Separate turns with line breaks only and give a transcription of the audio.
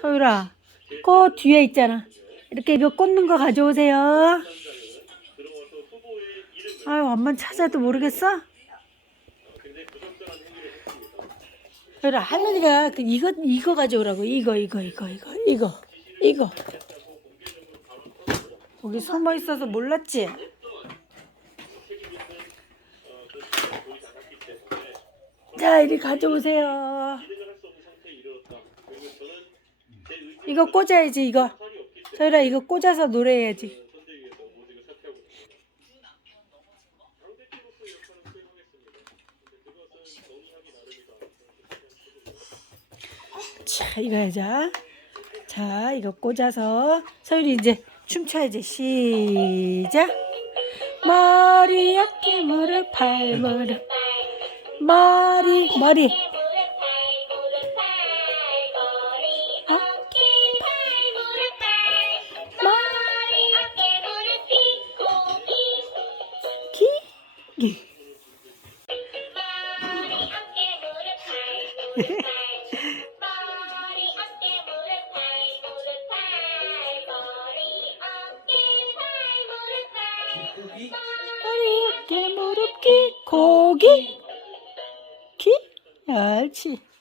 서율아, 꽃 뒤에 있잖아. 이렇게 이거 꽂는 거 가져오세요. 아유, 엄마 찾아도 모르겠어? 서율아, 할머니가 그 이거, 이거 가져오라고. 이거, 이거, 이거, 이거, 이거, 이거. 거기 숨어 있어서 몰랐지? 자, 이리 가져오세요. 이거 꽂아야지, 이거. 서율아, 이거 꽂아서 노래해야지. 자, 이거 하자. 자, 이거 꽂아서 서율이 이제 춤춰야지. 시작. 머리 어깨 무릎 팔 무릎 머리 머리 어깨 무릎 기 고기 기 옳지